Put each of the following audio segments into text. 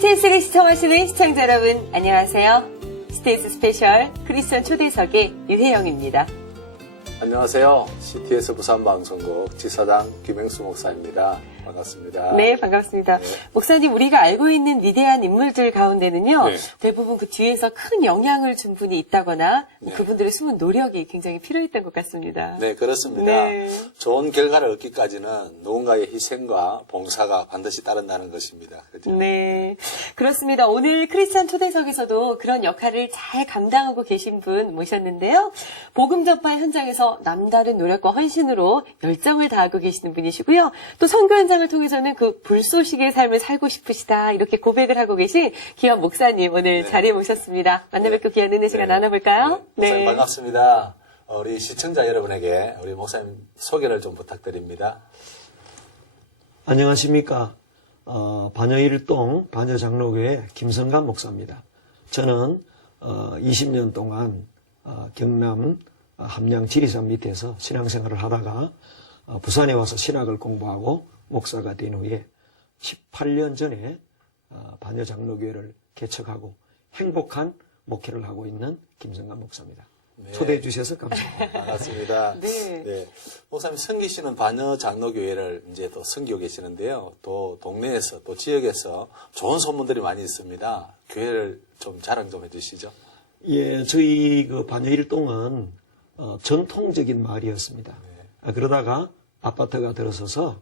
CTS를 시청하시는 시청자 여러분, 안녕하세요. CTS 스페셜 크리스천 초대석의 유혜영입니다. 안녕하세요. CTS 부산방송국 지사장 김행수 목사입니다. 반갑습니다. 네, 반갑습니다. 네. 목사님, 우리가 알고 있는 위대한 인물들 가운데는요, 네. 대부분 그 뒤에서 큰 영향을 준 분이 있다거나 네. 그분들의 숨은 노력이 굉장히 필요했던 것 같습니다. 네, 그렇습니다. 네. 좋은 결과를 얻기까지는 누군가의 희생과 봉사가 반드시 따른다는 것입니다. 그렇죠? 네, 그렇습니다. 오늘 크리스찬 초대석에서도 그런 역할을 잘 감당하고 계신 분 모셨는데요. 복음 전파 현장에서 남다른 노력과 헌신으로 열정을 다하고 계시는 분이시고요. 또 선교 현장을 통해서는 그 불쏘시개의 삶을 살고 싶으시다 이렇게 고백을 하고 계신 귀한 목사님 오늘 네. 자리에 모셨습니다. 만나 뵙고 귀한 은혜 시간 나눠볼까요? 목사님 반갑습니다. 우리 시청자 여러분에게 우리 목사님 소개를 좀 부탁드립니다. 안녕하십니까. 반여일동 반여장로교회 김성감 목사입니다. 저는 20년 동안 경남 함양 지리산 밑에서 신앙생활을 하다가 부산에 와서 신학을 공부하고 목사가 된 후에 18년 전에 반여장로교회를 개척하고 행복한 목회를 하고 있는 김성감 목사입니다. 네. 초대해 주셔서 감사합니다. 반갑습니다. 네. 목사님 섬기시는 반여장로교회를 이제 또 섬기고 계시는데요. 또 동네에서 또 지역에서 좋은 소문들이 많이 있습니다. 교회를 좀 자랑 좀 해주시죠. 예, 저희 그 반여일동은 전통적인 마을이었습니다. 그러다가 아파트가 들어서서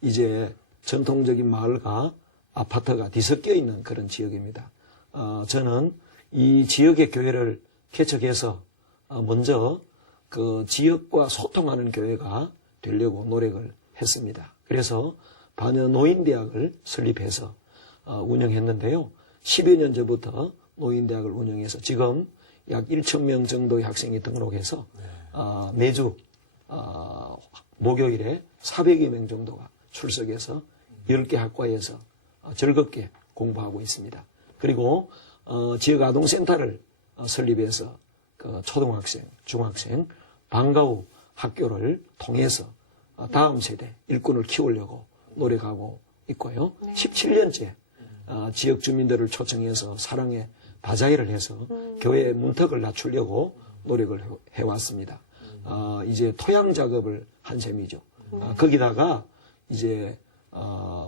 이제 전통적인 마을과 아파트가 뒤섞여 있는 그런 지역입니다. 저는 이 지역의 교회를 개척해서 먼저 그 지역과 소통하는 교회가 되려고 노력을 했습니다. 그래서 반여노인대학을 설립해서 운영했는데요. 10여 년 전부터 노인대학을 운영해서 지금 약 1,000명 정도의 학생이 등록해서 매주 목요일에 400여 명 정도가 출석해서 10개 학과에서 즐겁게 공부하고 있습니다. 그리고 지역 아동센터를 설립해서 그 초등학생, 중학생, 방과 후 학교를 통해서 다음 세대 일꾼을 키우려고 노력하고 있고요. 17년째 지역 주민들을 초청해서 사랑의 바자회를 해서 교회 문턱을 낮추려고 노력을 해왔습니다. 이제 토양 작업을 한 셈이죠. 거기다가 이제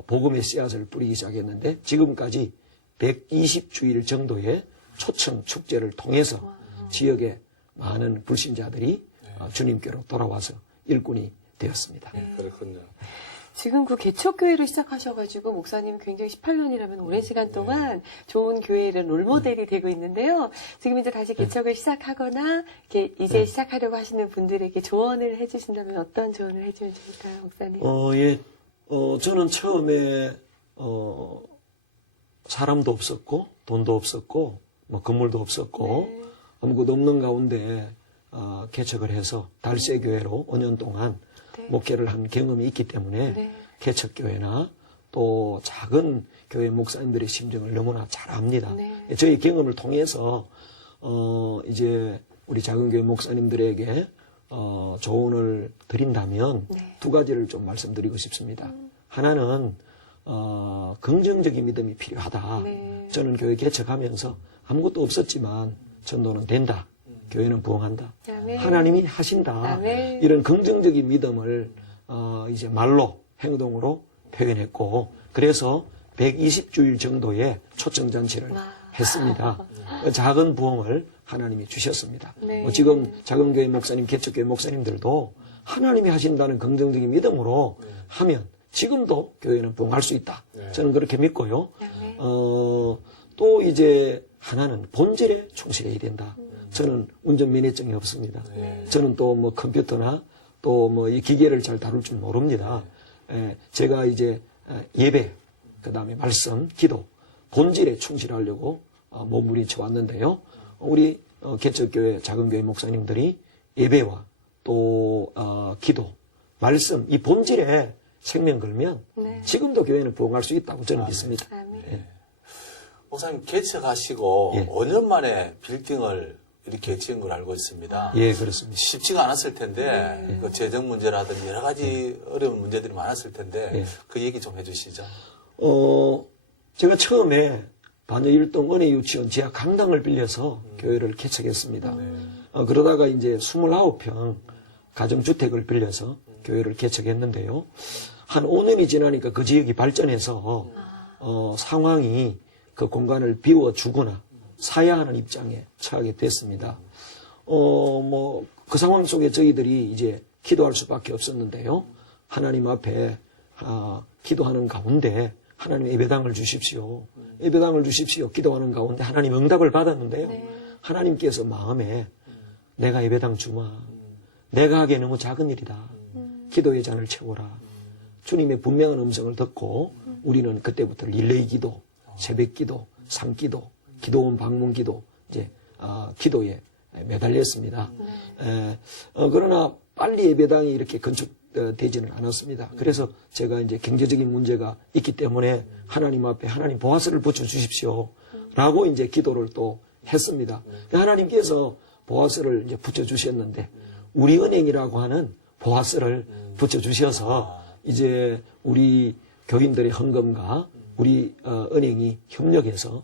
복음의 씨앗을 뿌리기 시작했는데 지금까지 120주일 정도의 초청 축제를 통해서 지역의 많은 불신자들이 주님께로 돌아와서 일꾼이 되었습니다. 그렇군요. 지금 그 개척교회를 시작하셔가지고 목사님 굉장히 18년이라면 오랜 시간 동안 좋은 교회를 롤모델이 되고 있는데요. 지금 이제 다시 개척을 시작하거나 이렇게 이제 시작하려고 하시는 분들에게 조언을 해주신다면 어떤 조언을 해주면 좋을까요, 목사님? 저는 처음에 사람도 없었고 돈도 없었고 뭐 건물도 없었고 아무것도 없는 가운데 개척을 해서 달새교회로 5년 동안 목회를 한 경험이 있기 때문에 개척교회나 또 작은 교회 목사님들의 심정을 너무나 잘 압니다. 저희 경험을 통해서 이제 우리 작은 교회 목사님들에게 조언을 드린다면 두 가지를 좀 말씀드리고 싶습니다. 하나는 긍정적인 믿음이 필요하다. 저는 교회 개척하면서 아무것도 없었지만 전도는 된다. 교회는 부흥한다. 하나님이 하신다. 이런 긍정적인 믿음을 이제 말로 행동으로 표현했고 그래서 120주일 정도의 초청잔치를 했습니다. 작은 부흥을 하나님이 주셨습니다. 지금 작은 교회 목사님, 개척교회 목사님들도 하나님이 하신다는 긍정적인 믿음으로 하면 지금도 교회는 부흥할 수 있다. 저는 그렇게 믿고요. 또 이제 하나는 본질에 충실해야 된다. 저는 운전면허증이 없습니다. 저는 또 뭐 컴퓨터나 또 뭐 이 기계를 잘 다룰 줄 모릅니다. 제가 이제 예배, 그 다음에 말씀, 기도, 본질에 충실하려고 몸부림쳐 왔는데요. 우리 개척교회, 작은교회 목사님들이 예배와 또 기도, 말씀, 이 본질에 생명 걸면 지금도 교회는 부흥할 수 있다고 저는 믿습니다. 목사님 개척하시고 예. 5년 만에 빌딩을 이렇게 지은 걸 알고 있습니다. 예, 그렇습니다. 쉽지가 않았을 텐데 그 재정 문제라든지 여러 가지 어려운 문제들이 많았을 텐데 그 얘기 좀 해주시죠. 제가 처음에 반여 일동 은혜 유치원 지하 강당을 빌려서 교회를 개척했습니다. 그러다가 이제 29평 가정주택을 빌려서 교회를 개척했는데요. 한 5년이 지나니까 그 지역이 발전해서 상황이 그 공간을 비워주거나 사야 하는 입장에 처하게 됐습니다. 그 상황 속에 저희들이 이제 기도할 수밖에 없었는데요. 하나님 앞에 기도하는 가운데 하나님 예배당을 주십시오. 예배당을 주십시오. 기도하는 가운데 하나님 응답을 받았는데요. 하나님께서 마음에 내가 예배당 주마. 내가 하기에 너무 작은 일이다. 기도의 잔을 채워라. 주님의 분명한 음성을 듣고 우리는 그때부터 릴레이 기도, 새벽 기도, 상기도, 기도원 방문 기도, 이제 기도에 매달렸습니다. 그러나 빨리 예배당이 이렇게 건축되지는 않았습니다. 그래서 제가 이제 경제적인 문제가 있기 때문에 하나님 앞에 하나님 보아스를 붙여 주십시오. 라고 이제 기도를 또 했습니다. 하나님께서 보아스를 이제 붙여 주셨는데 우리 은행이라고 하는 보아스를 붙여 주셔서 이제 우리 교인들의 헌금과 우리 은행이 협력해서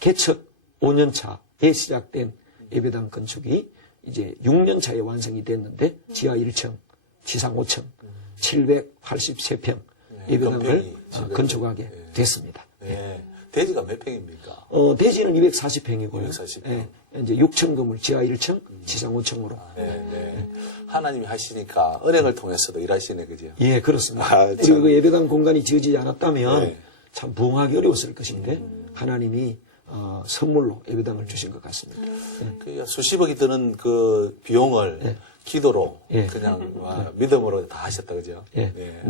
개척 5년차에 시작된 예배당 건축이 이제 6년차에 완성이 됐는데 지하 1층, 지상 5층, 783평 예배당을 건축하게 됐습니다. 네. 대지가 몇 평입니까? 대지는 240평이고요. 240평. 예, 이제 6층 건물 지하 1층, 지상 5층으로. 네. 하나님이 하시니까 은행을 통해서도 일하시네, 그죠? 예, 그렇습니다. 참. 우리 그 예배당 공간이 지어지지 않았다면 네. 참 부흥하기 어려웠을 것인데 하나님이 선물로 예배당을 주신 것 같습니다. 그 수십억이 드는 그 비용을 기도로 그냥 믿음으로 다 하셨다, 그죠? 예,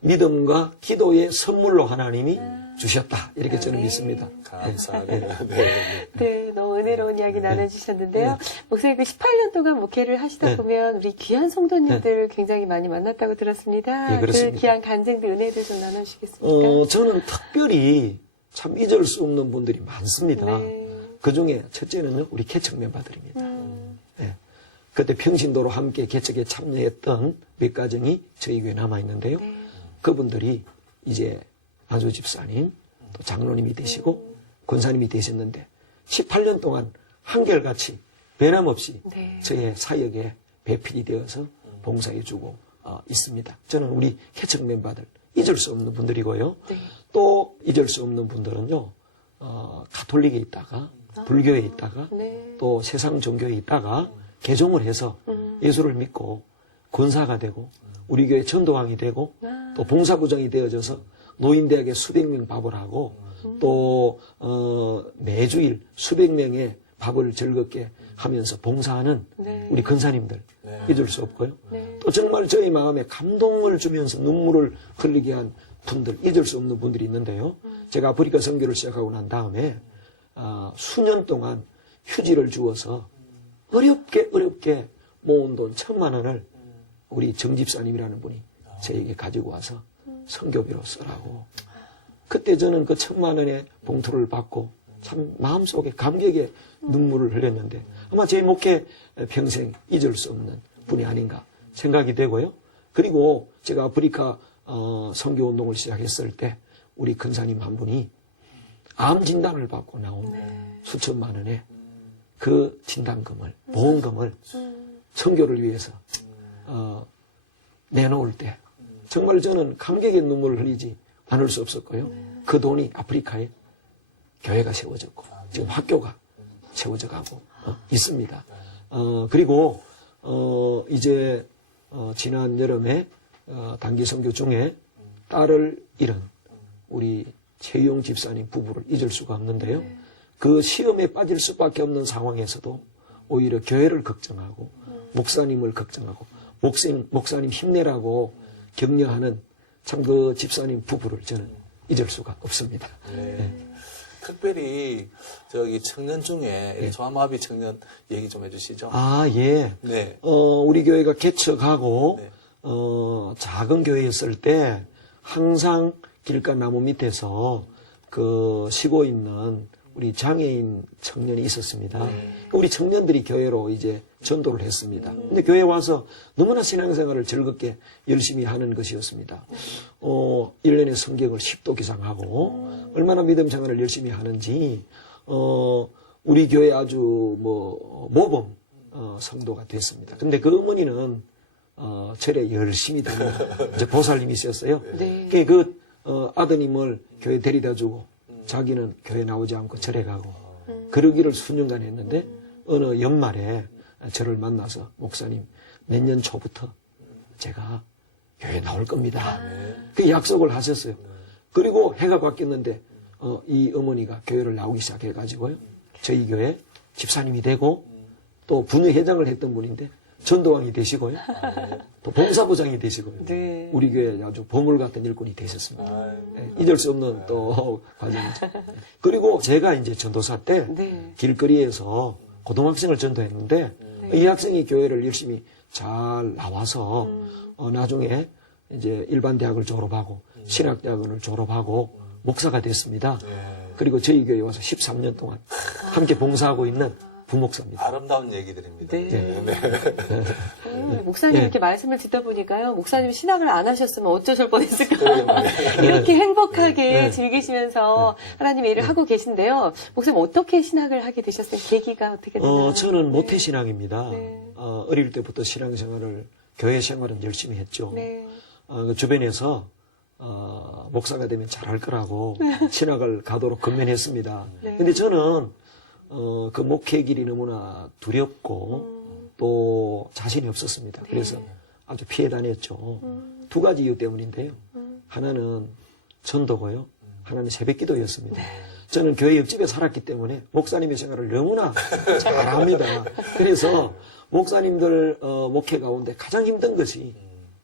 믿음과 기도의 선물로 하나님이 주셨다. 이렇게 저는 믿습니다. 감사합니다. 네, 너무 은혜로운 이야기 나눠주셨는데요. 목사님 그 18년 동안 목회를 하시다 보면 우리 귀한 성도님들 굉장히 많이 만났다고 들었습니다. 예, 그렇습니다. 그 귀한 간증들, 은혜들 좀 나눠주시겠습니까? 저는 특별히 참 잊을 수 없는 분들이 많습니다. 네. 그 중에 첫째는 우리 개척 멤버들입니다. 예. 그때 평신도로 함께 개척에 참여했던 몇 가정이 저희 교회에 남아있는데요. 그분들이 이제 안수 집사님, 또 장로님이 되시고 권사님이 되셨는데 18년 동안 한결같이 변함없이 저의 사역에 배필이 되어서 봉사해주고 있습니다. 저는 우리 개척 멤버들 잊을 수 없는 분들이고요. 또 잊을 수 없는 분들은요, 가톨릭에 있다가 불교에 있다가 또 세상 종교에 있다가 개종을 해서 예수를 믿고 권사가 되고 우리 교회 전도왕이 되고 또 봉사부장이 되어져서 노인대학에 수백 명 밥을 하고 또 매주일 수백 명의 밥을 즐겁게 하면서 봉사하는 우리 근사님들 잊을 수 없고요. 또 정말 저희 마음에 감동을 주면서 눈물을 흘리게 한 분들, 잊을 수 없는 분들이 있는데요. 제가 아프리카 선교를 시작하고 난 다음에 수년 동안 휴지를 주어서 어렵게 모은 돈 1,000만 원을 우리 정집사님이라는 분이 저에게 가지고 와서 선교비로 쓰라고. 그때 저는 그 1,000만 원의 봉투를 받고 참 마음속에 감격의 눈물을 흘렸는데 아마 제 목회 평생 잊을 수 없는 분이 아닌가 생각이 되고요. 그리고 제가 아프리카 선교운동을 시작했을 때 우리 근사님 한 분이 암 진단을 받고 나온 수천만 원의 그 진단금을, 보험금을 선교를 위해서 내놓을 때 정말 저는 감격의 눈물을 흘리지 않을 수 없었고요. 그 돈이 아프리카에 교회가 세워졌고 지금 학교가 세워져 가고 있습니다. 그리고 이제 지난 여름에 단기 선교 중에 딸을 잃은 우리 최용 집사님 부부를 잊을 수가 없는데요. 그 시험에 빠질 수밖에 없는 상황에서도 오히려 교회를 걱정하고 목사님을 걱정하고 목사님 힘내라고 격려하는 참 그 집사님 부부를 저는 잊을 수가 없습니다. 특별히 저기 청년 중에 소아마비 청년 얘기 좀 해주시죠. 예. 네. 우리 교회가 개척하고 작은 교회였을 때 항상 길가 나무 밑에서 그 쉬고 있는 우리 장애인 청년이 있었습니다. 우리 청년들이 교회로 이제 전도를 했습니다. 근데 교회 와서 너무나 신앙생활을 즐겁게 열심히 하는 것이었습니다. 1년에 성경을 10도 기상하고 얼마나 믿음 생활을 열심히 하는지 우리 교회 아주 모범 성도가 됐습니다. 근데 그 어머니는 절에 열심히 다니는 이제 보살님이셨어요. 네. 그 아드님을 교회 데려다주고 자기는 교회 나오지 않고 절에 가고 그러기를 수년간 했는데 어느 연말에 저를 만나서 목사님 내년 초부터 제가 교회 나올 겁니다. 그 약속을 하셨어요. 그리고 해가 바뀌었는데 이 어머니가 교회를 나오기 시작해가지고요. 저희 교회 집사님이 되고 또 분회장을 했던 분인데 전도왕이 되시고요. 또 봉사부장이 되시고요. 네. 우리 교회 아주 보물 같은 일꾼이 되셨습니다. 네, 잊을 수 없는 또 과정이죠. 그리고 제가 이제 전도사 때 네. 길거리에서 고등학생을 전도했는데 이 학생이 교회를 열심히 잘 나와서 나중에 이제 일반 대학을 졸업하고 신학대학원을 졸업하고 목사가 됐습니다. 그리고 저희 교회에 와서 13년 동안 함께 봉사하고 있는 부목사입니다. 아름다운 얘기들입니다. 네. 목사님 이렇게 말씀을 듣다 보니까요. 목사님 신학을 안 하셨으면 어쩌실 뻔했을까. 이렇게 행복하게 즐기시면서 하나님의 일을 하고 계신데요. 목사님 어떻게 신학을 하게 되셨어요? 계기가 어떻게 되나요? 저는 모태신앙입니다. 네. 어릴 때부터 신앙생활을 교회 생활은 열심히 했죠. 네. 그 주변에서 목사가 되면 잘할 거라고 신학을 가도록 건면했습니다. 네. 근데 저는 그 목회 길이 너무나 두렵고 또 자신이 없었습니다. 그래서 아주 피해 다녔죠. 두 가지 이유 때문인데요. 하나는 전도고요. 하나는 새벽기도였습니다. 저는 교회 옆집에 살았기 때문에 목사님의 생활을 너무나 잘합니다. 그래서 목사님들 목회 가운데 가장 힘든 것이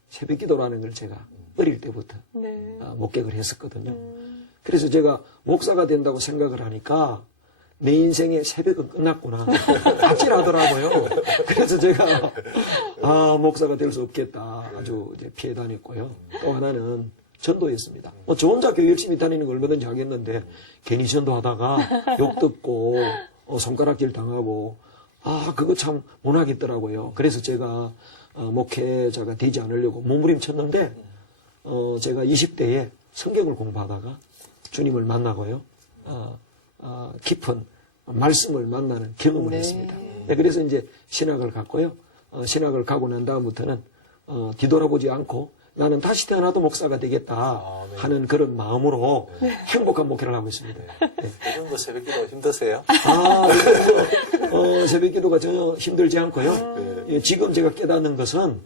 새벽기도라는 걸 제가 어릴 때부터 네. 목격을 했었거든요. 그래서 제가 목사가 된다고 생각을 하니까 내 인생의 새벽은 끝났구나. 아찔하더라고요. 그래서 제가 목사가 될 수 없겠다. 아주 이제 피해 다녔고요. 또 하나는 전도였습니다. 저 혼자 교회 열심히 다니는 걸 얼마든지 하겠는데 괜히 전도하다가 욕 듣고 손가락질 당하고 그거 참 못 하겠더라고요. 그래서 제가 목회자가 되지 않으려고 몸부림쳤는데 제가 20대에 성경을 공부하다가 주님을 만나고요. 깊은 말씀을 만나는 경험을 했습니다. 네, 그래서 이제 신학을 갔고요. 신학을 가고 난 다음부터는 뒤돌아보지 않고 나는 다시 태어나도 목사가 되겠다 하는 그런 마음으로 행복한 목회를 하고 있습니다. 네. 요즘 새벽기도 힘드세요? 새벽기도가 전혀 힘들지 않고요. 예, 지금 제가 깨닫는 것은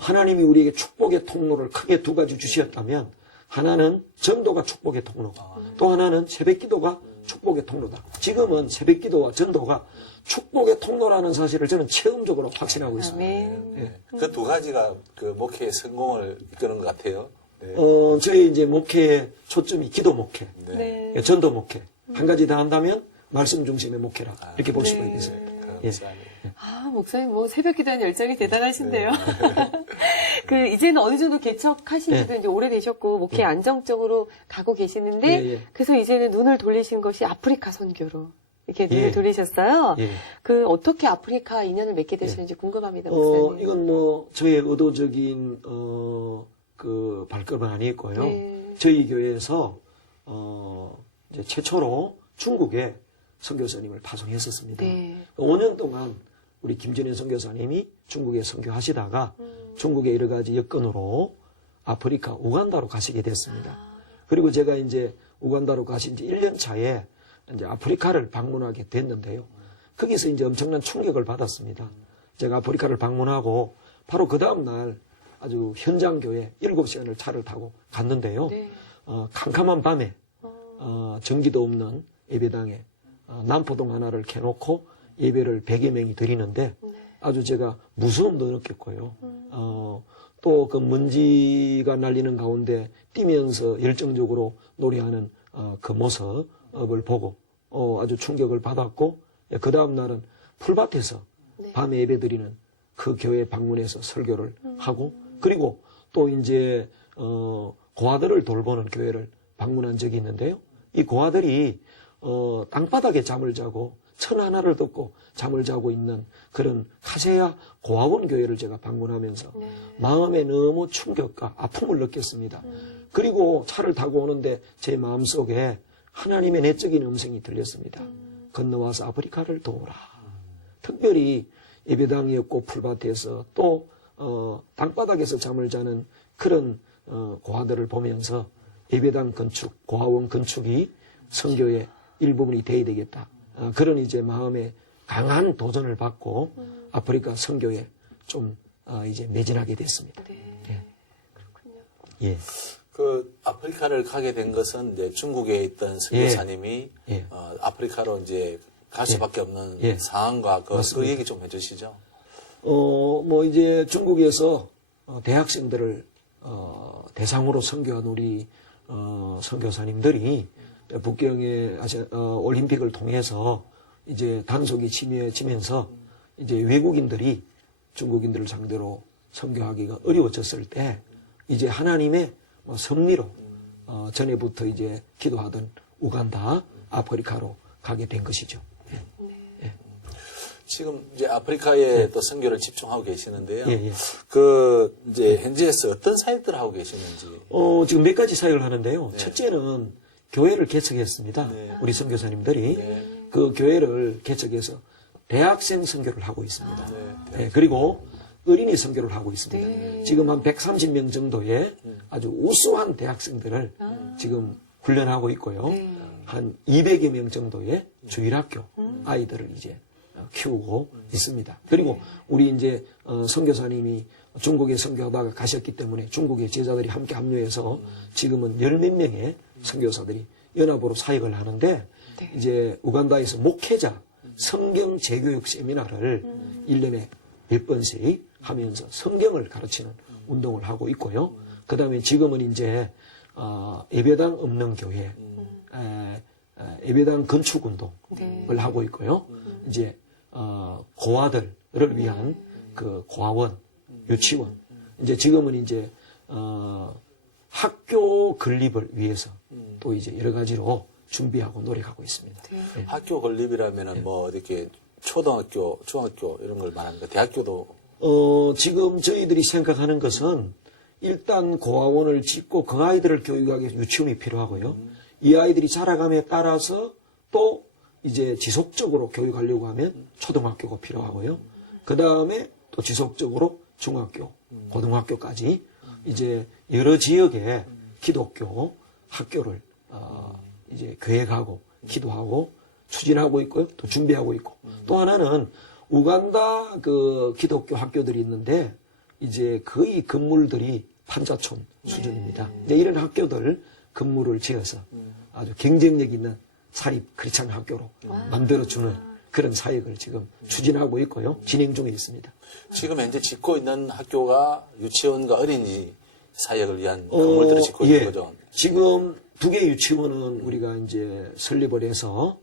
하나님이 우리에게 축복의 통로를 크게 두 가지 주셨다면 하나는 전도가 축복의 통로, 또 하나는 새벽기도가 축복의 통로다. 지금은 새벽기도와 전도가 축복의 통로라는 사실을 저는 체험적으로 확신하고 있습니다. 아멘. 그 두 가지가 그 목회의 성공을 이끄는 것 같아요. 네. 저희 이제 목회의 초점이 기도 목회, 네. 전도 목회. 한 가지 더 한다면 말씀 중심의 목회라. 이렇게 볼 수가 있겠습니다. 예. 목사님 새벽 기도하는 열정이 대단하신데요. 이제는 어느 정도 개척하신 지도 이제 오래되셨고 목회 안정적으로 가고 계시는데 그래서 이제는 눈을 돌리신 것이 아프리카 선교로 이렇게 눈을 돌리셨어요. 어떻게 아프리카 인연을 맺게 되셨는지 궁금합니다, 목사님. 이건 저의 의도적인 그 발걸음은 아니었고요. 저희 교회에서 이제 최초로 중국에 선교사님을 파송했었습니다. 5년 동안 우리 김전현 선교사님이 중국에 선교하시다가 중국의 여러 가지 여건으로 아프리카 우간다로 가시게 됐습니다. 그리고 제가 이제 우간다로 가신 지 1년 차에 이제 아프리카를 방문하게 됐는데요. 거기서 이제 엄청난 충격을 받았습니다. 제가 아프리카를 방문하고 바로 그 다음날 아주 현장 교회 7시간을 차를 타고 갔는데요. 캄캄한 밤에 전기도 없는 예배당에 남포동 하나를 켜놓고 예배를 100여 명이 드리는데 아주 제가 무서움도 느꼈고요. 또 그 먼지가 날리는 가운데 뛰면서 열정적으로 노래하는 그 모습을 보고 아주 충격을 받았고 그 다음 날은 풀밭에서 밤에 예배 드리는 그 교회 방문해서 설교를 하고 그리고 또 이제 고아들을 돌보는 교회를 방문한 적이 있는데요. 이 고아들이 땅바닥에 잠을 자고 천 하나를 덮고 잠을 자고 있는 그런 카세야 고아원 교회를 제가 방문하면서 마음에 너무 충격과 아픔을 느꼈습니다. 그리고 차를 타고 오는데 제 마음속에 하나님의 내적인 음성이 들렸습니다. 건너와서 아프리카를 도우라. 특별히 예배당이 없고 풀밭에서 또 땅바닥에서 잠을 자는 그런 고아들을 보면서 예배당 건축, 고아원 건축이 선교의 일부분이 돼야 되겠다. 그런 이제 마음에 강한 도전을 받고 아프리카 선교에 좀 이제 매진하게 됐습니다. 네. 그렇군요. 예. 그 아프리카를 가게 된 것은 이제 중국에 있던 선교사님이 예. 아프리카로 이제 갈 수밖에 없는 예. 상황과 그 얘기 좀 해주시죠. 뭐 이제 중국에서 대학생들을 대상으로 선교한 우리 선교사님들이 북경의 올림픽을 통해서 이제 단속이 심해지면서 이제 외국인들이 중국인들을 상대로 선교하기가 어려워졌을 때 이제 하나님의 섭리로 전에부터 이제 기도하던 우간다, 아프리카로 가게 된 것이죠. 지금 이제 아프리카에 또 선교를 집중하고 계시는데요. 예. 그 이제 현지에서 어떤 사역들을 하고 계시는지. 지금 몇 가지 사역을 하는데요. 첫째는 교회를 개척했습니다. 우리 선교사님들이 그 교회를 개척해서 대학생 선교를 하고 있습니다. 네, 그리고 어린이 선교를 하고 있습니다. 지금 한 130명 정도의 아주 우수한 대학생들을 지금 훈련하고 있고요. 한 200여 명 정도의 주일학교 아이들을 이제 키우고 있습니다. 그리고 우리 이제 선교사님이 중국에 선교하다가 가셨기 때문에 중국의 제자들이 함께 합류해서 지금은 10몇 명의 선교사들이 연합으로 사역을 하는데 이제 우간다에서 목회자 성경 재교육 세미나를 1년에 몇 번씩 하면서 성경을 가르치는 운동을 하고 있고요. 그 다음에 지금은 이제 예배당 없는 교회, 예배당 건축 운동을 하고 있고요. 이제 고아들을 위한 그 고아원, 유치원. 이제 지금은 이제 학교 건립을 위해서 또 이제 여러 가지로 준비하고 노력하고 있습니다. 네. 학교 건립이라면은 뭐 이렇게 초등학교, 중학교 이런 걸 말합니까? 대학교도 지금 저희들이 생각하는 것은 일단 고아원을 짓고 그 아이들을 교육하기 위해서 유치원이 필요하고요. 이 아이들이 자라감에 따라서 또 이제 지속적으로 교육하려고 하면 초등학교가 필요하고요. 그 다음에 또 지속적으로 중학교, 고등학교까지 이제 여러 지역에 기독교 학교를 이제 계획하고 기도하고 추진하고 있고요. 또 준비하고 있고. 또 하나는 우간다 그 기독교 학교들이 있는데 이제 거의 건물들이 판자촌 수준입니다. 이제 이런 학교들 건물을 지어서 아주 경쟁력 있는 사립 크리스찬 학교로 만들어주는 그런 사역을 지금 추진하고 있고요. 진행 중에 있습니다. 지금 현재 짓고 있는 학교가 유치원과 어린이 사역을 위한 건물들을 짓고 있는 거죠. 지금 2개 유치원은 우리가 이제 설립을 해서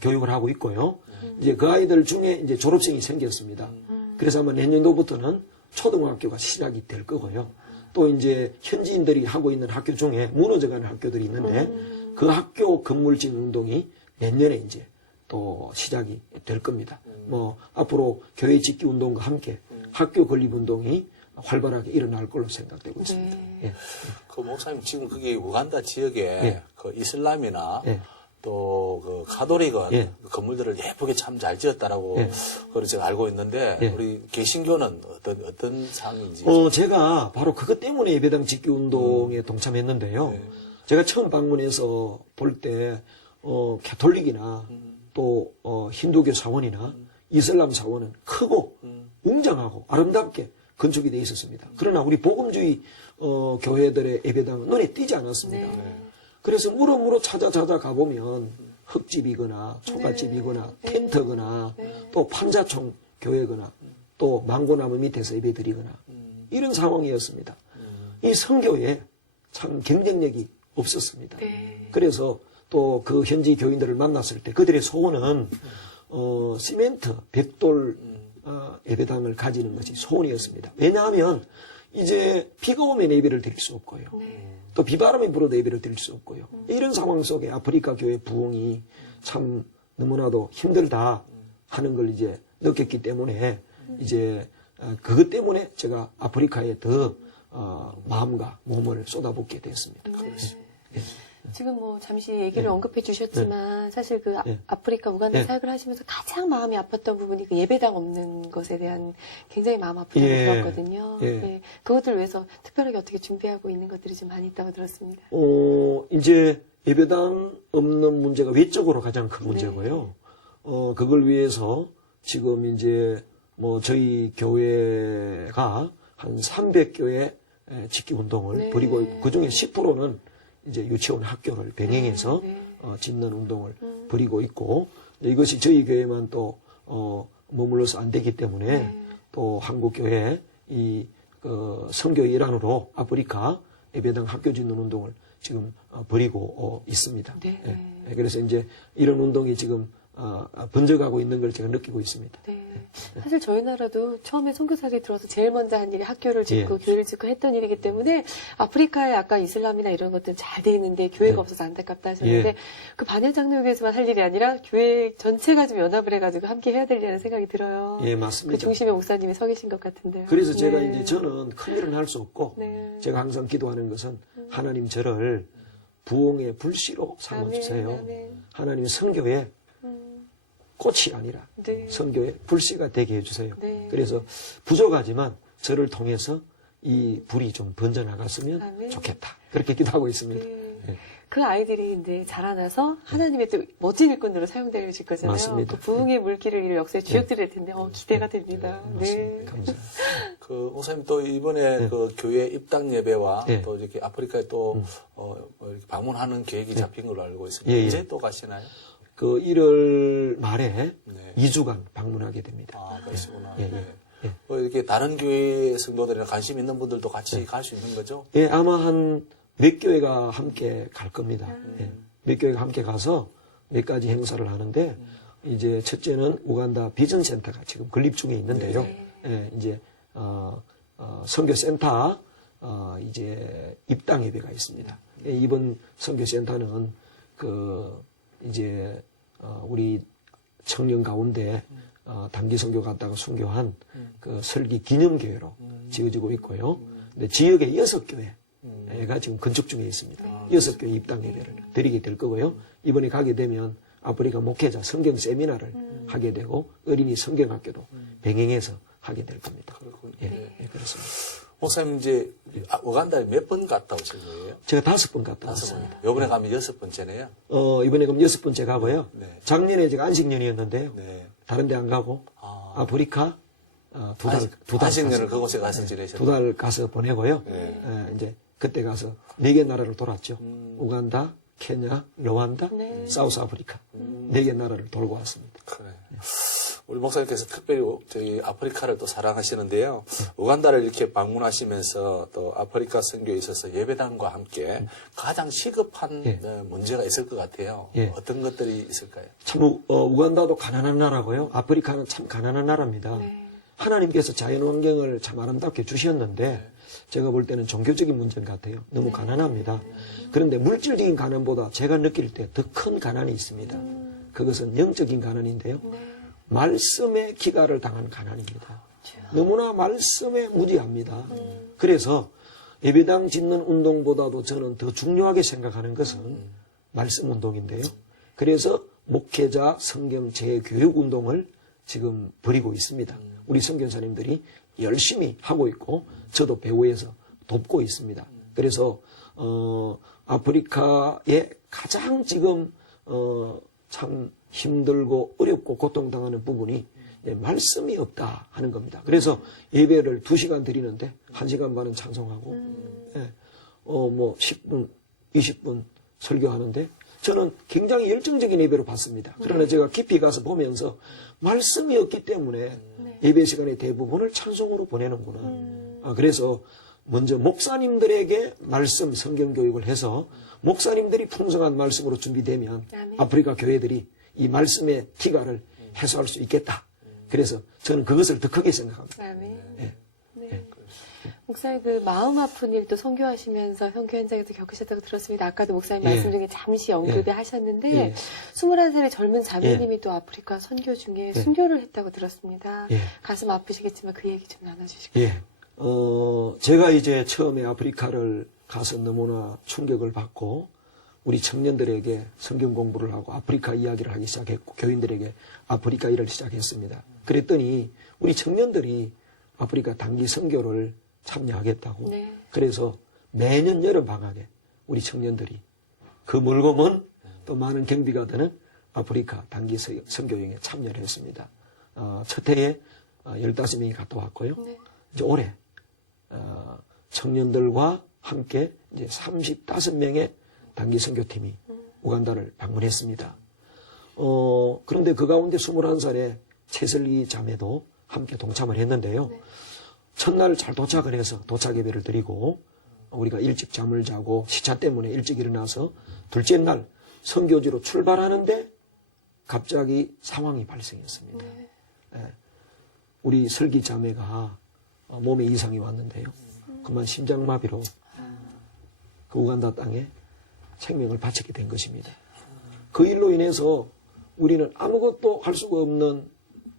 교육을 하고 있고요. 이제 그 아이들 중에 이제 졸업생이 생겼습니다. 그래서 아마 내년도부터는 초등학교가 시작이 될 거고요. 또 이제 현지인들이 하고 있는 학교 중에 무너져가는 학교들이 있는데 그 학교 건물 짓는 운동이 내년에 이제 또 시작이 될 겁니다. 뭐 앞으로 교회 짓기 운동과 함께 학교 건립 운동이 활발하게 일어날 걸로 생각되고 있습니다. 예. 그 목사님 지금 그게 우간다 지역에 그 이슬람이나 또 그 가톨릭은 그 건물들을 예쁘게 참 잘 지었다라고 그걸 제가 알고 있는데 우리 개신교는 어떤 상황인지. 제가 바로 그것 때문에 예배당 짓기 운동에 동참했는데요. 제가 처음 방문해서 볼 때 가톨릭이나 또 힌두교 사원이나 이슬람 사원은 크고 웅장하고 아름답게 건축이 되어 있었습니다. 그러나 우리 복음주의 교회들의 예배당은 눈에 띄지 않았습니다. 그래서 무럭무럭 찾아 가보면 흙집이거나 초가집이거나 텐트거나 또 판자촌 교회거나 또 망고나무 밑에서 예배드리거나 이런 상황이었습니다. 이 선교에 참 경쟁력이 없었습니다. 그래서 또 그 현지 교인들을 만났을 때 그들의 소원은 시멘트, 벽돌 예배당을 가지는 것이 소원이었습니다. 왜냐하면 이제 비가 오면 예배를 드릴 수 없고요. 또 비바람이 불어도 예배를 드릴 수 없고요. 이런 상황 속에 아프리카 교회 부흥이 참 너무나도 힘들다 하는 걸 이제 느꼈기 때문에 이제 그것 때문에 제가 아프리카에 더 마음과 몸을 쏟아붓게 되었습니다. 네. 지금 뭐 잠시 얘기를 언급해 주셨지만 사실 그 아프리카 우간다 사역을 하시면서 가장 마음이 아팠던 부분이 그 예배당 없는 것에 대한 굉장히 마음 아프다고 들었거든요. 네. 그것들 위해서 특별하게 어떻게 준비하고 있는 것들이 좀 많이 있다고 들었습니다. 이제 예배당 없는 문제가 외적으로 가장 큰 문제고요. 그걸 위해서 지금 이제 뭐 저희 교회가 한 300교회 직기 운동을 벌이고 있고 그중에 10%는 이제 유치원 학교를 병행해서 짓는 운동을 벌이고 있고 이것이 저희 교회만 또 머물러서 안 되기 때문에 또 한국 교회 이 선교의 일환으로 아프리카 예배당 학교 짓는 운동을 지금 벌이고 있습니다. 그래서 이제 이런 운동이 지금 번져가고 있는 걸 제가 느끼고 있습니다. 네. 사실 저희 나라도 처음에 선교사들이 들어서 제일 먼저 한 일이 학교를 짓고 교회를 짓고 했던 일이기 때문에 아프리카에 아까 이슬람이나 이런 것들은 잘 돼 있는데 교회가 없어서 안타깝다 하셨는데 그 반야장로교에서만 할 일이 아니라 교회 전체가 좀 연합을 해가지고 함께 해야 될 일이라는 생각이 들어요. 예, 맞습니다. 그 중심에 목사님이 서 계신 것 같은데요. 그래서 제가 이제 저는 큰 일은 할 수 없고 제가 항상 기도하는 것은 하나님 저를 부흥의 불씨로 삼아주세요. 하나님 선교에 꽃이 아니라 선교의 불씨가 되게 해주세요. 그래서 부족하지만 저를 통해서 이 불이 좀 번져나갔으면 좋겠다. 그렇게 기도하고 있습니다. 그 아이들이 이제 자라나서 하나님의 또 멋진 일꾼으로 사용되실 거잖아요. 맞습니다. 그 부흥의 물길을 이룰 역사의 주역들이 될 텐데 기대가 됩니다. 맞습니다. 감사합니다. 그 목사님 또 이번에 그 교회 입당 예배와 또 이렇게 아프리카에 또 이렇게 방문하는 계획이 잡힌 걸로 알고 있습니다. 언제 또 가시나요? 그 1월 말에 2주간 방문하게 됩니다. 그러시구나. 이렇게 다른 교회 성도들이나 관심 있는 분들도 같이 갈 수 있는 거죠? 예, 아마 한 몇 교회가 함께 갈 겁니다. 몇 교회가 함께 가서 몇 가지 행사를 하는데 이제 첫째는 우간다 비전센터가 지금 건립 중에 있는데요. 이제 선교센터 이제 입당 예배가 있습니다. 이번 선교센터는 이제 우리 청년 가운데 단기 선교 갔다가 순교한 그 설기 기념교회로 지어지고 있고요. 근데 지역에 6교회가 지금 건축 중에 있습니다. 6교회 입당 예배를 드리게 될 거고요. 이번에 가게 되면 아프리카 목회자 성경 세미나를 하게 되고 어린이 성경학교도 병행해서 하게 될 겁니다. 그렇군요. 그렇습니다. 목사님 이제 우간다에 몇 번 갔다 오신 거예요? 제가 5번 갔다 왔습니다. 이번에 가면 6번째네요. 이번에 그럼 6번째 가고요. 작년에 제가 안식년이었는데요. 다른 데 안 가고 아프리카 두 달 안식년을 그곳에 가서 지내셨나요? 2달 가서 보내고요. 이제 그때 가서 4개 나라를 돌았죠. 우간다, 케냐, 르완다, 사우스 아프리카 4개 나라를 돌고 왔습니다. 그래. 우리 목사님께서 특별히 저희 아프리카를 또 사랑하시는데요. 우간다를 이렇게 방문하시면서 또 아프리카 선교에 있어서 예배당과 함께 가장 시급한 문제가 있을 것 같아요. 어떤 것들이 있을까요? 참 우간다도 가난한 나라고요. 아프리카는 참 가난한 나라입니다. 하나님께서 자연환경을 참 아름답게 주셨는데 제가 볼 때는 종교적인 문제인 것 같아요. 너무 가난합니다. 그런데 물질적인 가난보다 제가 느낄 때 더 큰 가난이 있습니다. 그것은 영적인 가난인데요. 말씀에 기가를 당한 가난입니다. 너무나 말씀에 무지합니다. 그래서 예배당 짓는 운동보다도 저는 더 중요하게 생각하는 것은 말씀 운동인데요. 그래서 목회자 성경 재교육 운동을 지금 벌이고 있습니다. 우리 선교사님들이 열심히 하고 있고 저도 배후에서 돕고 있습니다. 그래서 아프리카에 가장 지금 참 힘들고 어렵고 고통당하는 부분이 말씀이 없다 하는 겁니다. 그래서 예배를 2시간 드리는데 1시간 반은 찬송하고 뭐 10분, 20분 설교하는데 저는 굉장히 열정적인 예배로 봤습니다. 그러나 제가 깊이 가서 보면서 말씀이 없기 때문에 예배 시간의 대부분을 찬송으로 보내는구나. 그래서 먼저 목사님들에게 말씀 성경 교육을 해서 목사님들이 풍성한 말씀으로 준비되면 아프리카 교회들이 이 말씀의 기가를 해소할 수 있겠다. 그래서 저는 그것을 더 크게 생각합니다. 목사님 그 마음 아픈 일도 선교하시면서 선교 현장에서 겪으셨다고 들었습니다. 아까도 목사님 예. 말씀 중에 잠시 언급을 예. 하셨는데 예. 21살의 젊은 자매님이 또 아프리카 선교 중에 순교를 했다고 들었습니다. 예. 가슴 아프시겠지만 그 얘기 좀 나눠주실까요? 예. 제가 이제 처음에 아프리카를 가서 너무나 충격을 받고 우리 청년들에게 성경 공부를 하고 아프리카 이야기를 하기 시작했고 교인들에게 아프리카 일을 시작했습니다. 그랬더니 우리 청년들이 아프리카 단기 선교를 참여하겠다고. 네. 그래서 매년 여름 방학에 우리 청년들이 그 멀고 먼 또 많은 경비가 드는 아프리카 단기 선교여행에 참여를 했습니다. 첫 해에 15명이 갔다 왔고요. 네. 이제 올해 청년들과 함께 이제 35명의 단기 선교팀이 우간다를 방문했습니다. 그런데 그 가운데 21살의 최슬기 자매도 함께 동참을 했는데요. 네. 첫날 잘 도착을 해서 도착 예배를 드리고 우리가 일찍 잠을 자고 시차 때문에 일찍 일어나서 둘째 날 선교지로 출발하는데 갑자기 상황이 발생했습니다. 네. 예. 우리 슬기 자매가 몸에 이상이 왔는데요. 그만 심장마비로 그 우간다 땅에 생명을 바치게 된 것입니다. 그 일로 인해서 우리는 아무것도 할 수가 없는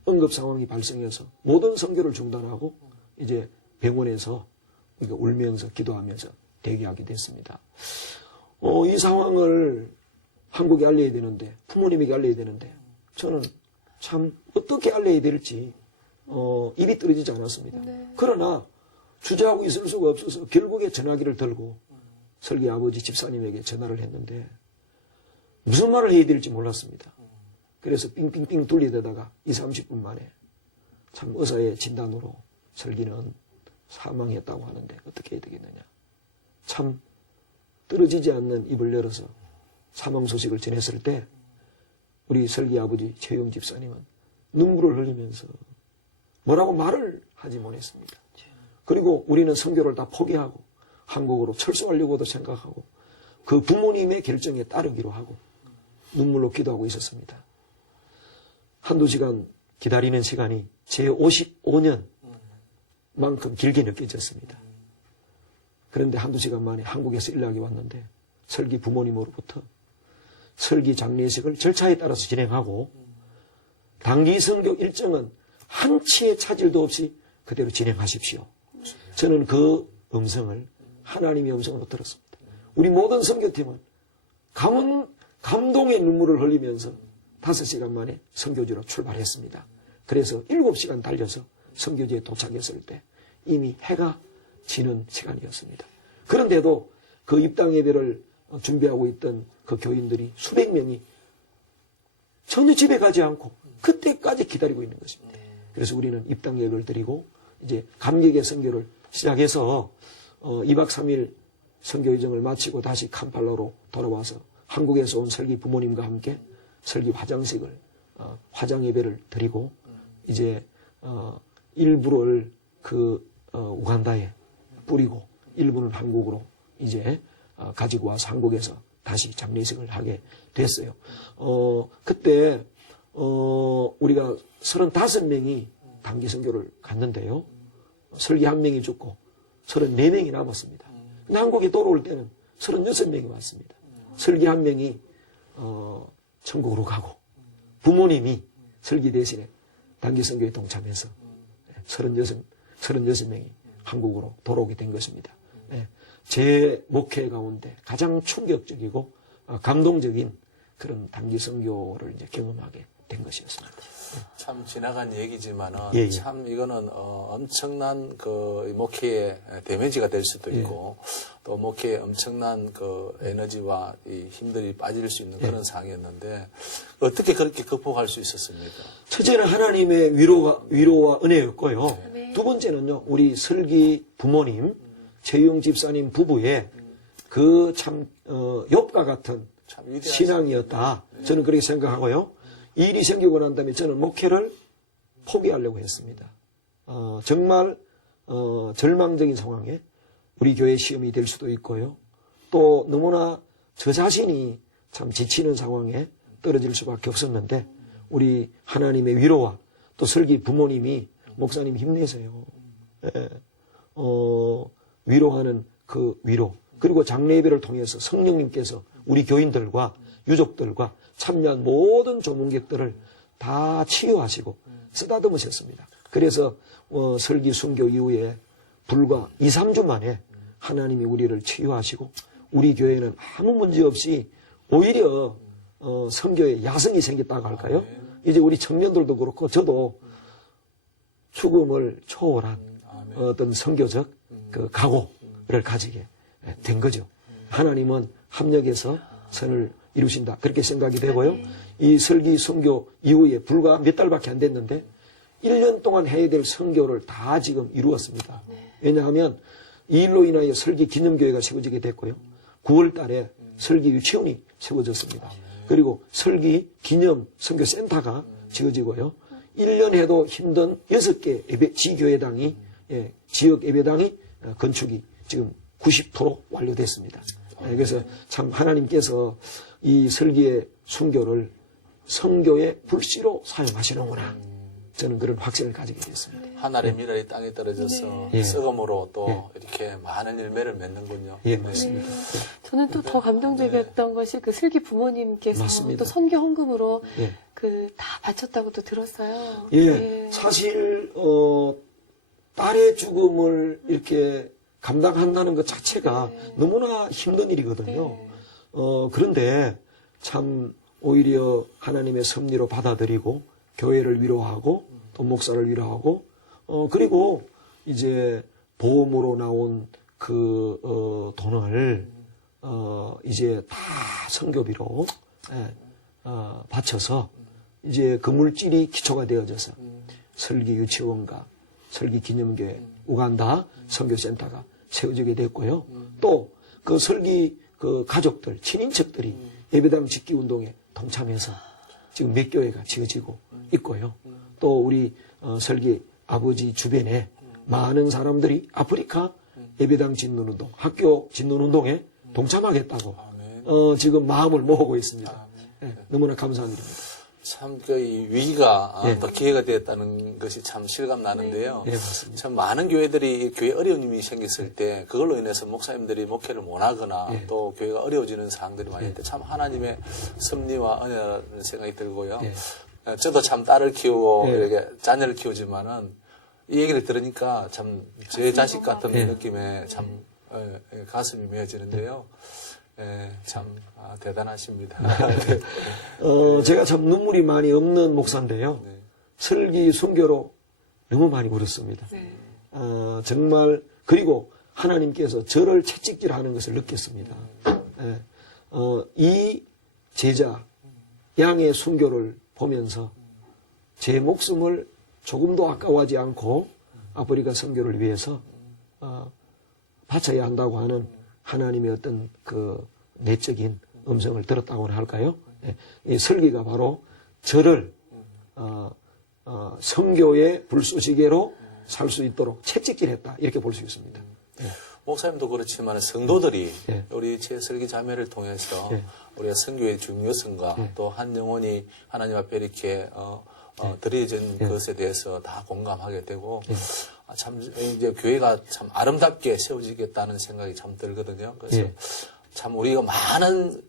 응급 상황이 발생해서 모든 선교를 중단하고 이제 병원에서 우리가 울면서 기도하면서 대기하게 됐습니다. 이 상황을 한국에 알려야 되는데 부모님에게 알려야 되는데 저는 참 어떻게 알려야 될지 입이 떨어지지 않았습니다. 네. 그러나 주저하고 있을 수가 없어서 결국에 전화기를 들고 설기 아버지 집사님에게 전화를 했는데 무슨 말을 해야 될지 몰랐습니다. 그래서 삥삥삥 돌리다가 20-30분 만에 참 의사의 진단으로 설기는 사망했다고 하는데 어떻게 해야 되겠느냐. 참 떨어지지 않는 입을 열어서 사망 소식을 전했을 때 우리 설기 아버지 최영 집사님은 눈물을 흘리면서 뭐라고 말을 하지 못했습니다. 그리고 우리는 선교를 다 포기하고 한국으로 철수하려고도 생각하고 그 부모님의 결정에 따르기로 하고 눈물로 기도하고 있었습니다. 한두 시간 기다리는 시간이 제 55년만큼 길게 느껴졌습니다. 그런데 한두 시간 만에 한국에서 연락이 왔는데 설기 부모님으로부터 설기 장례식을 절차에 따라서 진행하고 단기 선교 일정은 한치의 차질도 없이 그대로 진행하십시오. 저는 그 음성을 하나님의 음성으로 들었습니다. 우리 모든 선교팀은 감동의 눈물을 흘리면서 5시간 만에 선교지로 출발했습니다. 그래서 7시간 달려서 선교지에 도착했을 때 이미 해가 지는 시간이었습니다. 그런데도 그 입당 예배를 준비하고 있던 그 교인들이 수백 명이 전혀 집에 가지 않고 그때까지 기다리고 있는 것입니다. 그래서 우리는 입당 예배를 드리고 이제 감격의 선교를 시작해서 2박 3일 선교 일정을 마치고 다시 캄팔라로 돌아와서 한국에서 온 설기 부모님과 함께 설기 화장식을 화장 예배를 드리고 이제 일부를 그 우간다에 뿌리고 일부는 한국으로 이제 가지고 와서 한국에서 다시 장례식을 하게 됐어요. 그때 우리가 35명이 단기 선교를 갔는데요. 설기 1명이 죽고 34명이 남았습니다. 근데 한국에 돌아올 때는 36명이 왔습니다. 설기 1명이 천국으로 가고 부모님이 설기 대신에 단기 선교에 동참해서 36명이 한국으로 돌아오게 된 것입니다. 제 목회 가운데 가장 충격적이고 감동적인 그런 단기 선교를 이제 경험하게 된 것이었습니다. 참 지나간 얘기지만은 예. 참 이거는 엄청난 그 목회의 데미지가 될 수도 있고 또 목회에 엄청난 그 에너지와 이 힘들이 빠질 수 있는 그런 상황이었는데 어떻게 그렇게 극복할 수 있었습니까? 첫째는 하나님의 위로와 은혜였고요. 네. 두 번째는요, 우리 설기 부모님, 최영 집사님 부부의 그 참 욥과 같은 참 위대한 신앙이었다. 저는 그렇게 생각하고요. 이 일이 생기고 난 다음에 저는 목회를 포기하려고 했습니다. 정말 절망적인 상황에 우리 교회 시험이 될 수도 있고요. 또 너무나 저 자신이 참 지치는 상황에 떨어질 수밖에 없었는데 우리 하나님의 위로와 또 설기 부모님이 목사님 힘내세요. 위로하는 그 위로, 그리고 장례 예배를 통해서 성령님께서 우리 교인들과 유족들과 참여한 모든 조문객들을 다 치유하시고 쓰다듬으셨습니다. 그래서 설기 순교 이후에 불과 2, 3주 만에 하나님이 우리를 치유하시고 우리 교회는 아무 문제 없이 오히려 선교에 야성이 생겼다고 할까요? 이제 우리 청년들도 그렇고 저도 죽음을 초월한 어떤 선교적 그 각오를 가지게 된 거죠. 하나님은 합력해서 선을 이루신다. 그렇게 생각이 되고요. 이 설기 선교 이후에 불과 몇 달밖에 안 됐는데 1년 동안 해야 될 선교를 다 지금 이루었습니다. 왜냐하면 이 일로 인하여 설기 기념교회가 세워지게 됐고요. 9월 달에 설기 유치원이 세워졌습니다. 그리고 설기 기념 선교센터가 지어지고요. 1년 해도 힘든 6개 지교회당이, 지역 예배당이 건축이 지금 90% 완료됐습니다. 그래서 참 하나님께서 이 설기의 순교를 선교의 불씨로 사용하시는구나. 저는 그런 확신을 가지게 됐습니다. 하늘의 미랄이 땅에 떨어져서 썩음으로 또 이렇게 많은 열매를 맺는군요. 예, 맞습니다. 저는 또 더 감동적이었던 것이 그 슬기 부모님께서 맞습니다. 또 선교 헌금으로 예. 그 다 바쳤다고 또 들었어요. 예, 사실 딸의 죽음을 이렇게 감당한다는 것 자체가 너무나 힘든 일이거든요. 그런데 참 오히려 하나님의 섭리로 받아들이고 교회를 위로하고 또 목사를 위로하고 그리고 이제 보험으로 나온 그 돈을 이제 다 선교비로 바쳐서 이제 그 물질이 기초가 되어져서 설기 유치원과 설기 기념교회 우간다 선교센터가 세워지게 됐고요. 또 그 설기 그 가족들 친인척들이 예배당 짓기 운동에 동참해서 지금 몇 교회가 지어지고 있고요. 또 우리 설기 아버지 주변에 많은 사람들이 아프리카 예배당 짓는 운동, 학교 짓는 운동에 동참하겠다고 지금 마음을 모으고 있습니다. 너무나 감사한 일입니다. 참, 그, 이 위기가 더 기회가 되었다는 것이 참 실감 나는데요. 네, 맞습니다. 참 많은 교회들이 교회 어려움이 생겼을 때 그걸로 인해서 목사님들이 목회를 못하거나 또 교회가 어려워지는 사항들이 많이 있는데 참 하나님의 섭리와 은혜라는 생각이 들고요. 저도 참 딸을 키우고 이렇게 자녀를 키우지만은 이 얘기를 들으니까 참 제 자식 같은 느낌에 참 가슴이 메어지는데요. 참 대단하십니다. 제가 참 눈물이 많이 없는 목사인데요. 설기 순교로 너무 많이 울었습니다. 정말 그리고 하나님께서 저를 채찍질하는 것을 느꼈습니다. 이 제자 양의 순교를 보면서 제 목숨을 조금도 아까워하지 않고 아프리카 선교를 위해서 바쳐야 한다고 하는 하나님의 어떤 그 내적인 음성을 들었다고 할까요? 이 설기가 바로 저를 선교의 불쏘시개로 살 수 있도록 채찍질했다 이렇게 볼 수 있습니다. 목사님도 그렇지만 성도들이 우리 설기 자매를 통해서 우리가 선교의 중요성과 또 한 영혼이 하나님 앞에 이렇게 드려진 것에 대해서 다 공감하게 되고 참 이제 교회가 참 아름답게 세워지겠다는 생각이 참 들거든요. 그래서 참 우리가 많은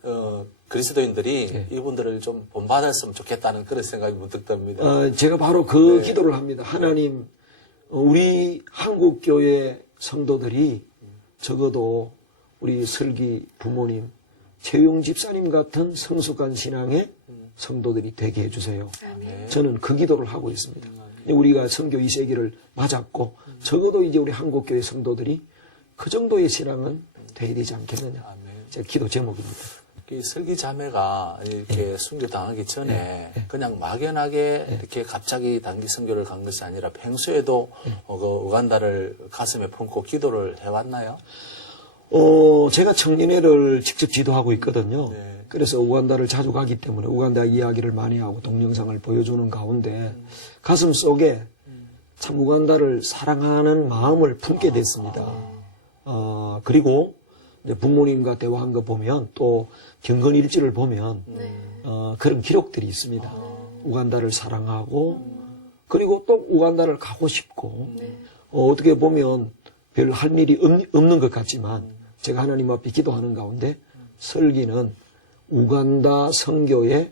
그리스도인들이 이분들을 좀 본받았으면 좋겠다는 그런 생각이 문득 듭니다. 제가 바로 그 기도를 합니다. 하나님, 우리 한국교회 성도들이 적어도 우리 설기 부모님, 최용 집사님 같은 성숙한 신앙의 성도들이 되게 해주세요. 저는 그 기도를 하고 있습니다. 우리가 선교 2세기를 맞았고 적어도 이제 우리 한국교회 성도들이 그 정도의 신앙은 돼야 되지 않겠느냐. 제 기도 제목입니다. 이 설기 자매가 이렇게 순교당하기 전에 그냥 막연하게 이렇게 갑자기 단기 선교를 간 것이 아니라 평소에도 그 우간다를 가슴에 품고 기도를 해왔나요? 제가 청년회를 직접 지도하고 있거든요. 그래서 우간다를 자주 가기 때문에 우간다 이야기를 많이 하고 동영상을 보여주는 가운데 가슴 속에 참 우간다를 사랑하는 마음을 품게 됐습니다. 그리고 이제 부모님과 대화한 거 보면 또 경건일지를 보면 그런 기록들이 있습니다. 우간다를 사랑하고 그리고 또 우간다를 가고 싶고 어떻게 보면 별 할 일이 없는 것 같지만 제가 하나님 앞에 기도하는 가운데 설기는 우간다 선교의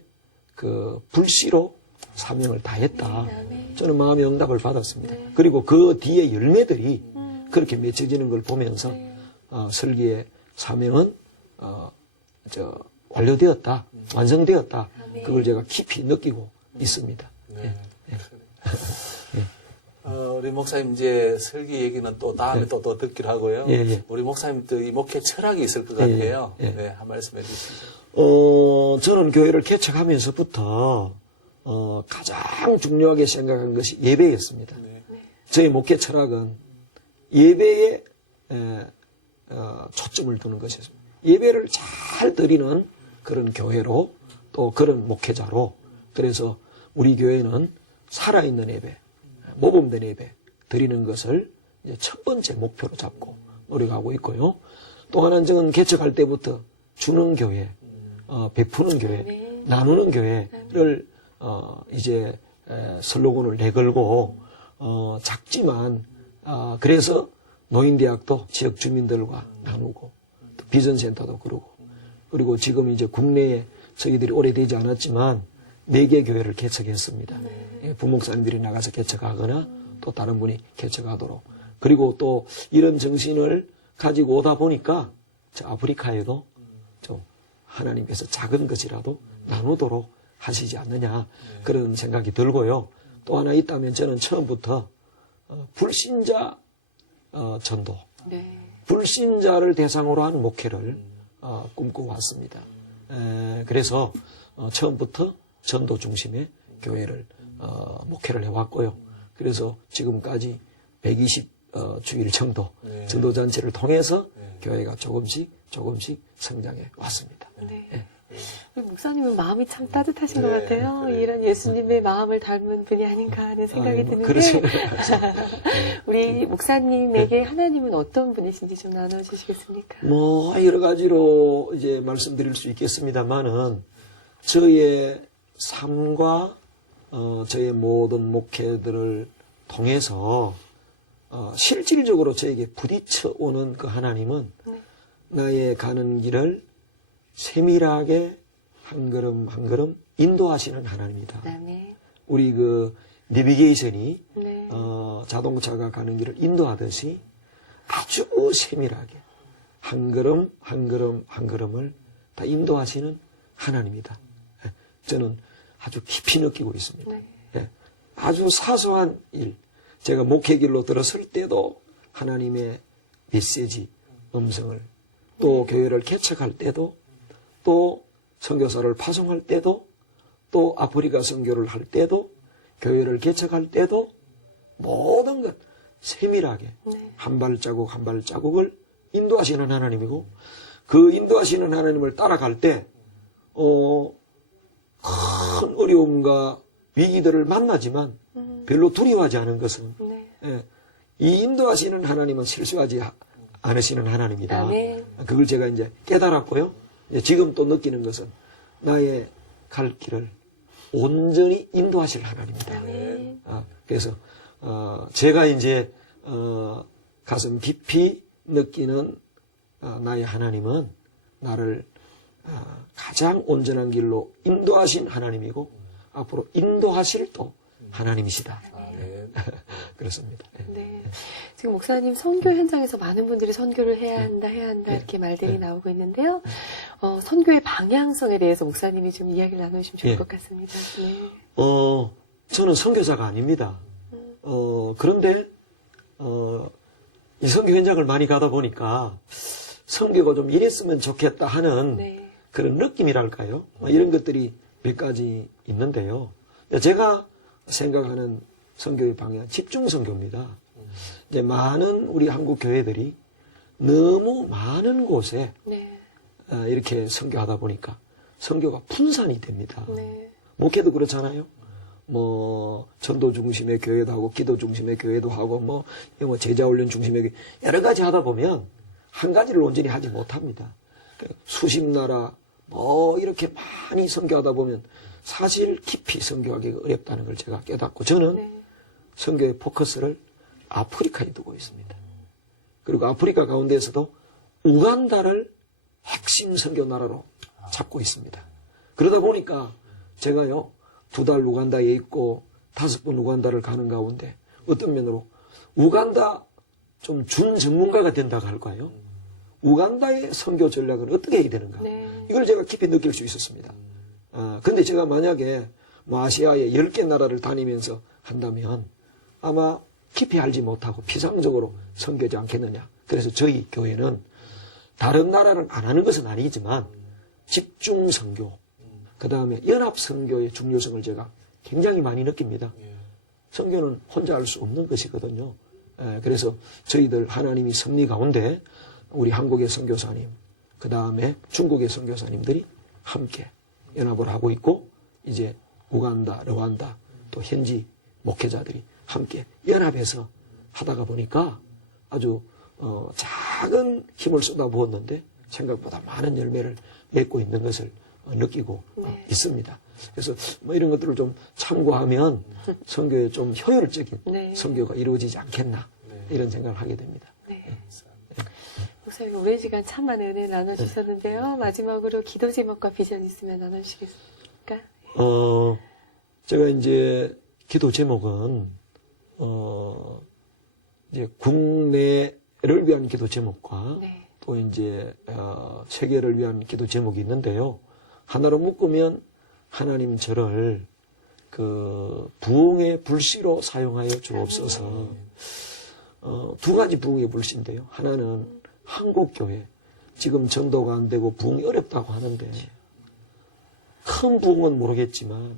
그 불씨로 사명을 다했다. 저는 마음의 응답을 받았습니다. 그리고 그 뒤에 열매들이 그렇게 맺혀지는 걸 보면서 설기의 사명은 완료되었다, 완성되었다. 그걸 제가 깊이 느끼고 있습니다. 네. 우리 목사님 이제 설기 얘기는 또 다음에 또 듣기로 하고요. 우리 목사님 또 이 목회 철학이 있을 것 같아요. 네, 한 말씀 해주시죠. 저는 교회를 개척하면서부터 가장 중요하게 생각한 것이 예배였습니다. 저희 목회 철학은 예배에 초점을 두는 것이었습니다. 예배를 잘 드리는 그런 교회로 또 그런 목회자로 그래서 우리 교회는 살아있는 예배, 모범된 예배 드리는 것을 이제 첫 번째 목표로 잡고 노력하고 있고요. 또 하나는 저는 개척할 때부터 주는 교회, 베푸는 교회, 나누는 교회를 이제 슬로건을 내걸고 작지만 그래서 노인대학도 지역 주민들과 나누고 또 비전센터도 그리고 지금 이제 국내에 저희들이 오래되지 않았지만 4개 교회를 개척했습니다. 부목사님들이 나가서 개척하거나 또 다른 분이 개척하도록 그리고 또 이런 정신을 가지고 오다 보니까 저 아프리카에도 좀 하나님께서 작은 것이라도 나누도록 하시지 않느냐 그런 생각이 들고요. 또 하나 있다면 저는 처음부터 불신자 전도, 불신자를 대상으로 한 목회를 꿈꿔왔습니다. 그래서 처음부터 전도 중심의 교회를 목회를 해왔고요. 그래서 지금까지 120주일 정도 전도잔치를 통해서 교회가 조금씩 성장해 왔습니다. 목사님은 마음이 참 따뜻하신 것 같아요. 이런 예수님의 마음을 닮은 분이 아닌가 하는 생각이 드는데 우리 목사님에게 하나님은 어떤 분이신지 좀 나눠주시겠습니까? 여러 가지로 이제 말씀드릴 수 있겠습니다만은 저의 삶과 저의 모든 목회들을 통해서 실질적으로 저에게 부딪혀 오는 그 하나님은 나의 가는 길을 세밀하게 한 걸음 한 걸음 인도하시는 하나님이다. 우리 그 내비게이션이 자동차가 가는 길을 인도하듯이 아주 세밀하게 한 걸음 한 걸음 한 걸음을 다 인도하시는 하나님이다. 저는 아주 깊이 느끼고 있습니다. 아주 사소한 일, 제가 목회길로 들었을 때도 하나님의 메시지, 음성을 또 교회를 개척할 때도 또 선교사를 파송할 때도 또 아프리카 선교를 할 때도 교회를 개척할 때도 모든 것 세밀하게 한 발자국 한 발자국을 인도하시는 하나님이고 그 인도하시는 하나님을 따라갈 때 큰 어려움과 위기들을 만나지만 별로 두려워하지 않은 것은 이 인도하시는 하나님은 실수하지 않으시는 하나님이다. 그걸 제가 이제 깨달았고요. 지금 또 느끼는 것은 나의 갈 길을 온전히 인도하실 하나님이다. 그래서 제가 이제 가슴 깊이 느끼는 나의 하나님은 나를 가장 온전한 길로 인도하신 하나님이고 앞으로 인도하실 또 하나님이시다. 그렇습니다. 지금 목사님 선교 현장에서 많은 분들이 선교를 해야 한다 이렇게 말들이 나오고 있는데요. 선교의 방향성에 대해서 목사님이 좀 이야기를 나누시면 좋을 것 같습니다. 저는 선교사가 아닙니다. 그런데 이 선교 현장을 많이 가다 보니까 선교가 좀 이랬으면 좋겠다 하는 그런 느낌이랄까요? 이런 것들이 몇 가지 있는데요. 제가 생각하는 선교의 방향, 집중 선교입니다. 이제 많은 우리 한국 교회들이 너무 많은 곳에 이렇게 선교하다 보니까 선교가 분산이 됩니다. 목회도 그렇잖아요. 전도 중심의 교회도 하고 기도 중심의 교회도 하고 제자 훈련 중심의 교회 여러 가지 하다 보면 한 가지를 온전히 하지 못합니다. 수십 나라 이렇게 많이 선교하다 보면 사실 깊이 선교하기가 어렵다는 걸 제가 깨닫고 저는 선교의 포커스를 아프리카에 두고 있습니다. 그리고 아프리카 가운데에서도 우간다를 핵심 선교 나라로 잡고 있습니다. 그러다 보니까 제가요, 2달 우간다에 있고 5번 우간다를 가는 가운데 어떤 면으로 우간다 좀 준 전문가가 된다고 할까요? 우간다의 선교 전략을 어떻게 해야 되는가? 네. 이걸 제가 깊이 느낄 수 있었습니다. 근데 제가 만약에 뭐 아시아의 10개 나라를 다니면서 한다면 아마 깊이 알지 못하고 피상적으로 선교하지 않겠느냐. 그래서 저희 교회는 다른 나라를 안 하는 것은 아니지만 집중 선교, 그 다음에 연합 선교의 중요성을 제가 굉장히 많이 느낍니다. 선교는 혼자 할 수 없는 것이거든요. 그래서 저희들 하나님이 섭리 가운데 우리 한국의 선교사님, 그 다음에 중국의 선교사님들이 함께 연합을 하고 있고, 이제 우간다, 르완다, 또 현지 목회자들이 함께 연합해서 하다가 보니까 아주 작은 힘을 쏟아부었는데 생각보다 많은 열매를 맺고 있는 것을 느끼고 있습니다. 그래서 뭐 이런 것들을 좀 참고하면 선교에 좀 효율적인 네. 선교가 이루어지지 않겠나 이런 생각을 하게 됩니다. 네. 목사님 오랜 시간 참 많은 은혜 나눠주셨는데요. 마지막으로 기도 제목과 비전 있으면 나눠주시겠습니까? 제가 이제 기도 제목은 이제 국내를 위한 기도 제목과 네. 또 이제 세계를 위한 기도 제목이 있는데요. 하나로 묶으면 하나님 저를 그 부흥의 불씨로 사용하여 주옵소서. 2가지 부흥의 불씨인데요. 하나는 한국교회, 지금 전도가 안 되고 부흥이 어렵다고 하는데 큰 부흥은 모르겠지만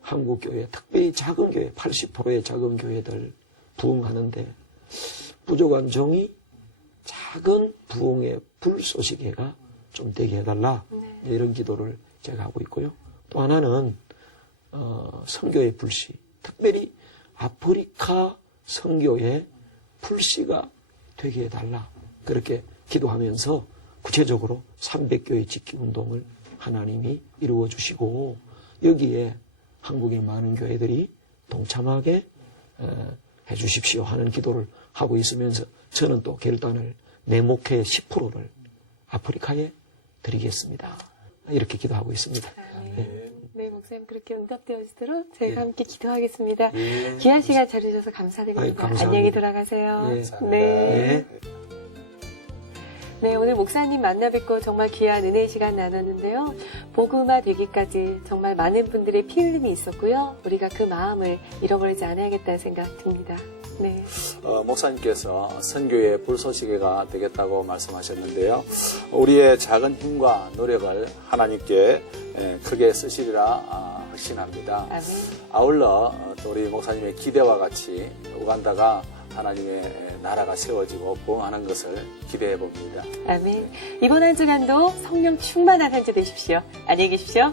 한국교회, 특별히 작은 교회, 80%의 작은 교회들 부흥하는데 부족한 종이 작은 부흥의 불쏘시개가 좀 되게 해달라. 이런 기도를 제가 하고 있고요. 또 하나는 선교의 불씨, 특별히 아프리카 선교의 불씨가 되게 해달라. 그렇게 기도하면서 구체적으로 300교회 짓기 운동을 하나님이 이루어 주시고 여기에 한국의 많은 교회들이 동참하게 해 주십시오 하는 기도를 하고 있으면서 저는 또 결단을 내 목회의 10%를 아프리카에 드리겠습니다. 이렇게 기도하고 있습니다. 네, 목사님 그렇게 응답되어지도록 저희가 함께 기도하겠습니다. 귀한 시간 자주셔서 감사드립니다. 감사합니다. 안녕히 돌아가세요. 네. 네, 오늘 목사님 만나 뵙고 정말 귀한 은혜의 시간 나눴는데요. 복음화 되기까지 정말 많은 분들의 피 흘림이 있었고요. 우리가 그 마음을 잃어버리지 않아야겠다는 생각 듭니다. 네. 목사님께서 선교의 불쏘시개가 되겠다고 말씀하셨는데요. 우리의 작은 힘과 노력을 하나님께 크게 쓰시리라 확신합니다. 아멘. 아울러 또 우리 목사님의 기대와 같이 우간다가 하나님의 나라가 세워지고 부흥하는 것을 기대해 봅니다. 아멘. 이번 한 주간도 성령 충만한 한 주 되십시오. 안녕히 계십시오.